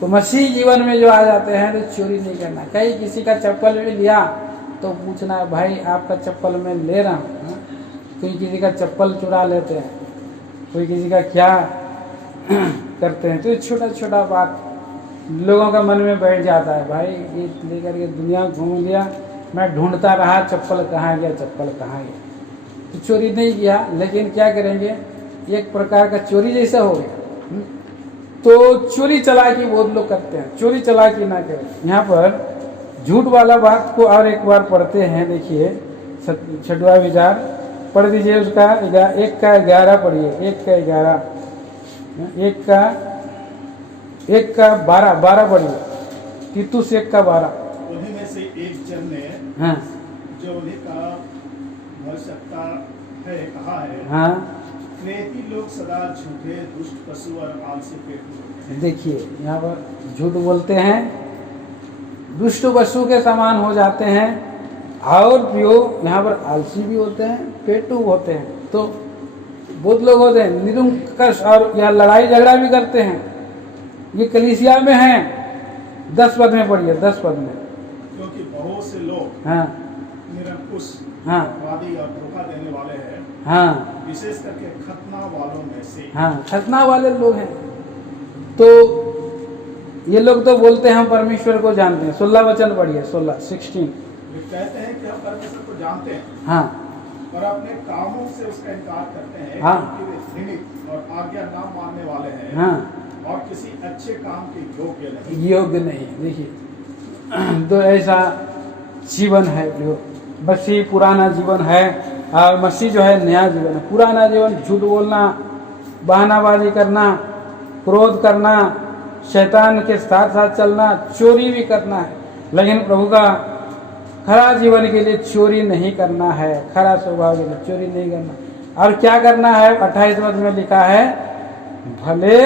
तो मसीह जीवन में जो आ जाते हैं तो चोरी नहीं करना। कहीं किसी का चप्पल भी लिया तो पूछना, भाई आपका चप्पल मैं ले रहा हूँ। कोई किसी का चप्पल चुरा लेते हैं, कोई किसी का क्या करते हैं। तो छोटा छोटा बात लोगों का मन में बैठ जाता है, भाई ये लेकर के दुनिया घूम लिया, मैं ढूंढता रहा चप्पल कहाँ गया, चप्पल कहाँ गया। तो चोरी नहीं किया, लेकिन क्या करेंगे, एक प्रकार का चोरी जैसा हो गया। तो चोरी चालाकी बहुत लोग करते हैं, चोरी चालाकी ना करें। यहाँ पर झूठ वाला बात को और एक बार पढ़ते हैं, देखिए 6वां विचार पढ़ दीजिए, उसका 1 का 11 पढ़िए, 1 का 11। एक का 12 पढ़िए, तीतुस 1:12। उन्हीं में से एक जन ने हाँ जो उन्हीं का भर सकता है कहा है, हाँ, क्रेती लोग सदा झूठे, दुष्ट, पशु और आलसी पेट होते हैं। देखिए यहाँ पर झूठ बोलते हैं, दुष्ट पशु के समान हो जाते हैं, और जो यहाँ पर आलसी भी होते हैं, पेटू होते हैं। तो बहुत लोग होते हैं निरंकुश, और यहाँ लड़ाई झगड़ा भी करते हैं। ये कलीसिया में है, 10 पद में पढ़िए, 10 पद में। क्योंकि बहुत से लोग हाँ निरंकुश, हाँ अपराधी और धोखा देने वाले हैं, हाँ विशेष करके खतना वालों में से। हाँ, खतना वाले लोग हैं। तो ये लोग तो बोलते हैं हम परमेश्वर को जानते हैं। 16 वचन पढ़िए, 16। वे कहते हैं कि हम परमेश्वर को जानते हैं, हाँ पर अपने कामों से उसका इनकार करते हैं, हाँ। क्योंकि वे घृणित और आज्ञा ना मानने वाले हैं, हाँ, और किसी अच्छे काम के योग्य नहीं। योग्य नहीं। देखिए तो ऐसा जीवन है जो मसीह पुराना जीवन है, और मसीह जो है नया जीवन है। पुराना जीवन झूठ बोलना, बहानाबाजी करना, क्रोध करना, शैतान के साथ साथ चलना, चोरी भी करना है। लेकिन प्रभु का खरा जीवन के लिए चोरी नहीं करना है, खरा स्वभाव के लिए चोरी नहीं करना। और क्या करना है? 28 पद में लिखा है, भले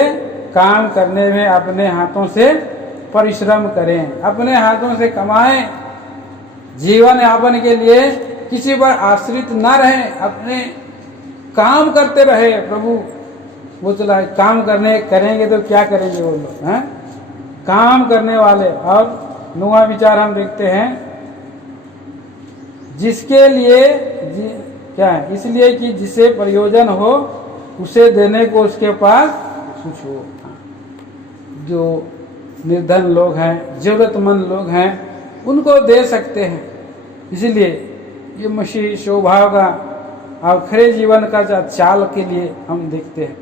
काम करने में अपने हाथों से परिश्रम करें, अपने हाथों से कमाएं, जीवन यापन के लिए किसी पर आश्रित ना रहें, अपने काम करते रहे। प्रभु वो चला काम करेंगे तो क्या करेंगे वो लोग हैं? काम करने वाले। और 9वां विचार हम देखते हैं, जिसके लिए क्या है? इसलिए कि जिसे प्रयोजन हो उसे देने को उसके पास कुछ हो। जो निर्धन लोग हैं, जरूरतमंद लोग हैं, उनको दे सकते हैं। इसलिए ये मसीह स्वभाव का और खरे जीवन का चाल के लिए हम देखते हैं।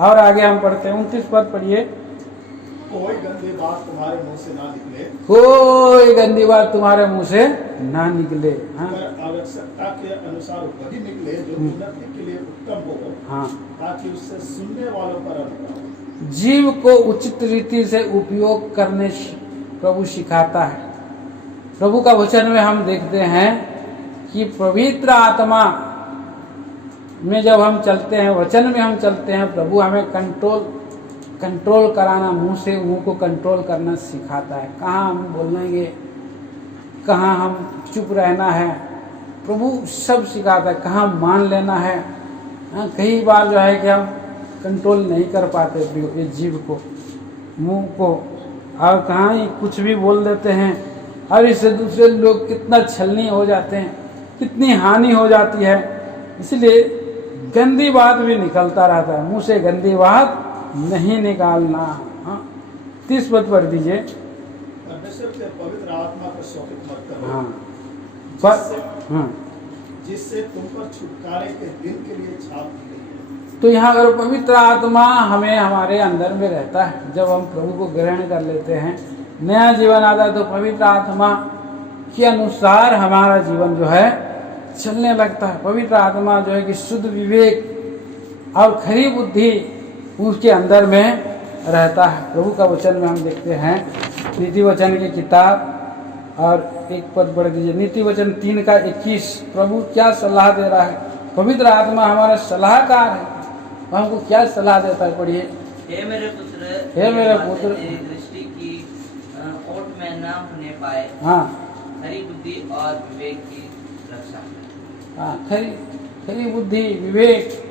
और आगे हम पढ़ते हैं, 29 पद पढ़िए। कोई गंदी बात तुम्हारे मुंह से ना निकले, कोई गंदी बात तुम्हारे मुंह से ना निकले। हाँ पर आवश्यकता के अनुसार वही निकले जो उन्नति के लिए उत्तम हो, हाँ, ताकि उससे सुनने वालों पर अनुग्रह हो। जीव को उचित रीति से उपयोग करने प्रभु सिखाता है। प्रभु का वचन में हम देखते हैं कि पवित्र आत्मा में जब हम चलते हैं, वचन में हम चलते हैं, प्रभु हमें कंट्रोल कराना, मुंह से मुंह को कंट्रोल करना सिखाता है। कहाँ हम बोलेंगे, कहाँ हम चुप रहना है, प्रभु सब सिखाता है। कहाँ मान लेना है। कई बार जो है कि हम कंट्रोल नहीं कर पाते ये जीव को, मुंह को, और कहाँ ही कुछ भी बोल देते हैं, और इससे दूसरे लोग कितना छलनी हो जाते हैं, कितनी हानि हो जाती है। इसलिए गंदी बात भी निकलता रहता है, मुंह से गंदी बात नहीं निकालना। हाँ, 30 पद पढ़ दीजिए। परमेश्वर के पवित्र आत्मा को शोकित मत करो, हाँ जिससे तुम पर छुटकारे के दिन के लिए छाप दी गई है। तो यहाँ अगर पवित्र आत्मा हमें हमारे अंदर में रहता है, जब हम प्रभु को ग्रहण कर लेते हैं, नया जीवन आता है, तो पवित्र आत्मा के अनुसार हमारा जीवन जो है चलने लगता है। पवित्र आत्मा जो है कि शुद्ध विवेक और खरी बुद्धि उसके अंदर में रहता है। प्रभु का वचन में हम देखते हैं, नीति वचन की किताब, और 1 पद पढ़ दीजिए, नीति वचन 3:21। प्रभु क्या सलाह दे रहा है? पवित्र आत्मा हमारा सलाहकार है, हमको क्या सलाह देता है? पढ़िए। हे मेरे पुत्र, हे मेरे पुत्र, तेरी दृष्टि की ओट में न होने पाए, हाँ खरी बुद्धि और विवेक की रक्षा कर। हाँ, खरी बुद्धि, विवेक,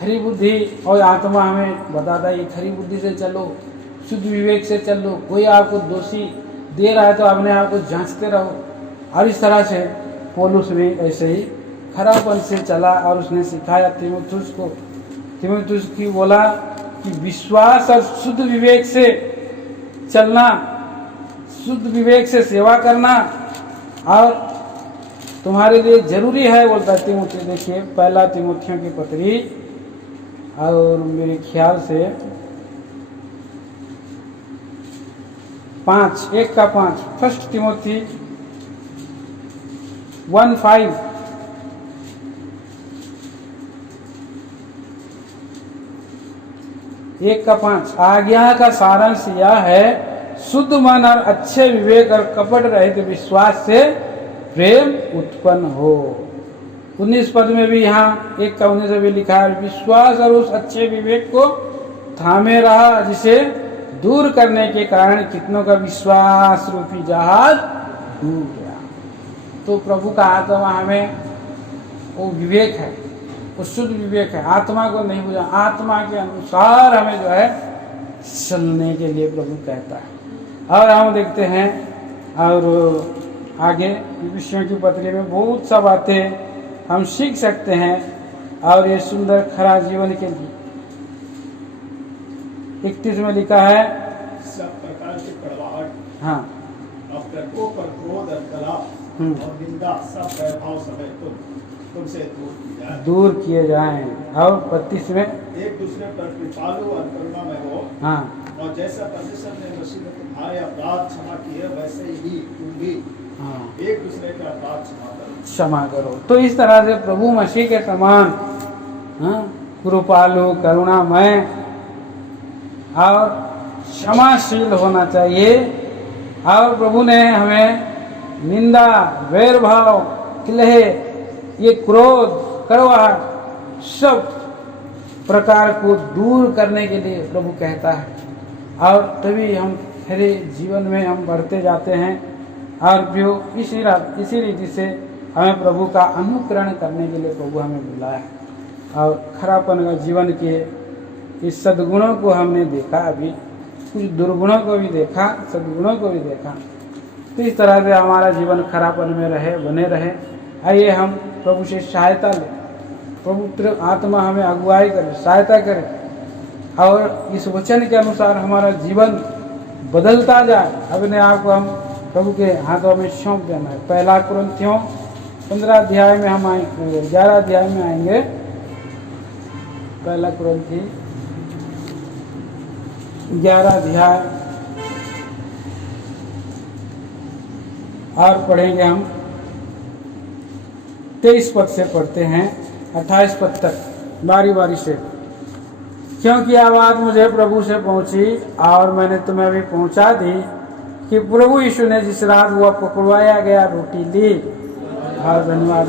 खरी बुद्धि और आत्मा हमें बताता है, ये खरी बुद्धि से चलो, शुद्ध विवेक से चलो। कोई आपको दोषी दे रहा है तो अपने आप को जांचते रहो। और इस तरह से पौलुस भी ऐसे ही खरापन से चला, और उसने सिखाया तीमुथियुस को। तीमुथियुस की बोला कि विश्वास और शुद्ध विवेक से चलना, शुद्ध विवेक से सेवा करना और तुम्हारे लिए जरूरी है, बोलता है तीमुथियुस। देखिए 1 तीमुथियुस की पत्री, और मेरे ख्याल से 1:5 1 तीमुथी 1:5। 1:5 आज्ञा का सारांश यह है, शुद्ध मन और अच्छे विवेक और कपट रहित विश्वास से प्रेम उत्पन्न हो। 19 पद में भी यहाँ 1:19 में भी लिखा है, विश्वास और उस अच्छे विवेक को थामे रहा, जिसे दूर करने के कारण कितनों का विश्वास रूपी जहाज डूब गया। तो प्रभु का आत्मा हमें वो विवेक है, वो शुद्ध विवेक है, आत्मा को नहीं बुझा, आत्मा के अनुसार हमें जो है चलने के लिए प्रभु कहता है। और हम देखते हैं और आगे विषयों की पत्री में बहुत सा बातें हम सीख सकते हैं और ये सुंदर खरा जीवन के लिए 31 में लिखा है, सब प्रकार की कड़वाहट, हाँ, और प्रकोप और क्रोध और कलह और निंदा सब वैभाव समेत तुमसे दूर किए जाएं। और 32 में एक दूसरे पर कृपालु और करुणा में हो, हाँ, और जैसा परमेश्वर ने मसीह में तुम्हारे अपराध क्षमा किए, वैसे ही तुम भी हाँ, एक दूसरे के अपराध क्षमा करो। तो इस तरह से प्रभु मसीह के समान, हाँ, कृपालु करुणामय और क्षमाशील होना चाहिए। और प्रभु ने हमें निंदा, वैर भाव, कलह, ये क्रोध, कड़वाहट सब प्रकार को दूर करने के लिए प्रभु कहता है। और तभी हम हरे जीवन में हम बढ़ते जाते हैं और जो इसी रीति से हमें प्रभु का अनुकरण करने के लिए प्रभु हमें बुलाया है। और खरापन का जीवन के इस सद्गुणों को हमने देखा, अभी कुछ दुर्गुणों को भी देखा, सद्गुणों को भी देखा। तो इस तरह से हमारा जीवन खरापन में रहे, बने रहे। आइए हम प्रभु से सहायता लें, पवित्र आत्मा हमें अगुवाई करे, सहायता करे और इस वचन के अनुसार हमारा जीवन बदलता जाए। अपने आप को हम प्रभु के हाथों में सौंप देना है। 1 कुरिन्थियों 15 अध्याय में हम आएंगे, 11 अध्याय में आएंगे। 1 कुरिन्थी 11 अध्याय और पढ़ेंगे हम 23 पद से पढ़ते हैं 28 पद तक बारी बारी से। क्योंकि आवाज मुझे प्रभु से पहुंची और मैंने तुम्हें भी पहुंचा दी कि प्रभु यीशु ने जिस रात वह पकड़वाया गया रोटी ली और धन्यवाद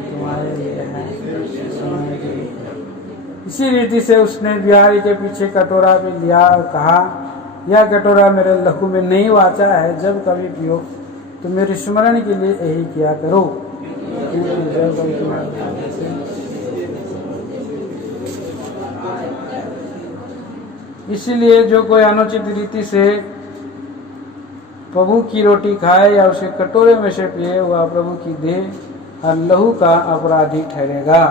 तुम्हारे लिए है, इसी रीति से उसने बिहारी के पीछे कटोरा भी लिया और कहा, यह कटोरा मेरे लहू में नहीं वाचा है, जब कभी पियो तो मेरे स्मरण के लिए यही किया करो। इसीलिए जो कोई अनुचित रीति से प्रभु की रोटी खाए या उसे कटोरे में से पिए, वह प्रभु की देह और लहू का अपराधी ठहरेगा।